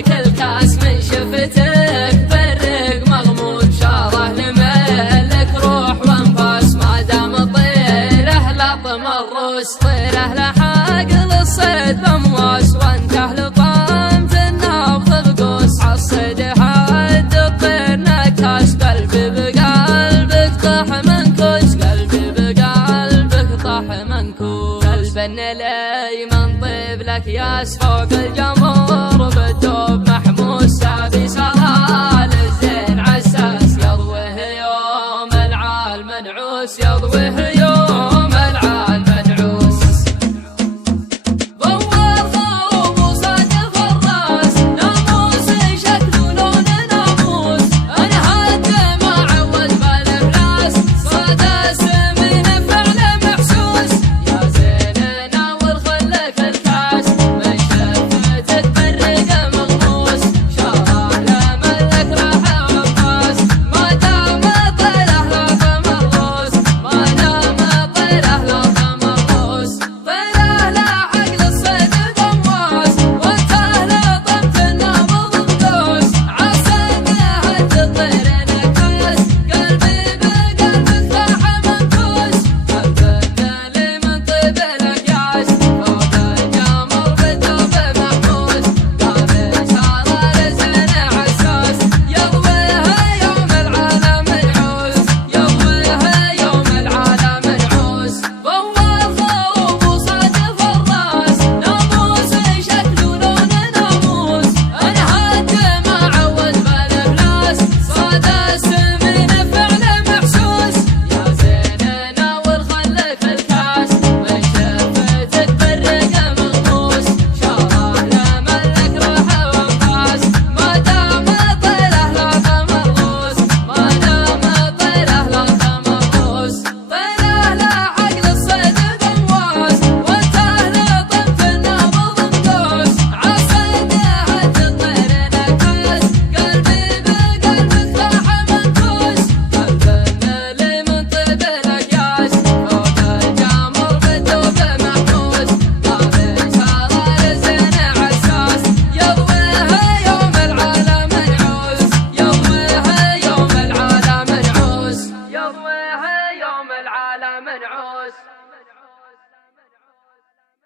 لك الكاس من شفتك فرق مغمور شاره لملك روح وانفاس ما دام طيره لطم الروس طيره لحق للصيد بمواس وانت اهل طامت النبض بقوس عالصيد حد الطير نكاس قلبي بقلبك طاح منكوس قلبي بقلبك طاح منكوس قلبنا الايمن طيب لك ياس فوق الجمهور بالدوب محموس سابي سرال الزين عساس يضويه يوم العال منعوس يضويه يوم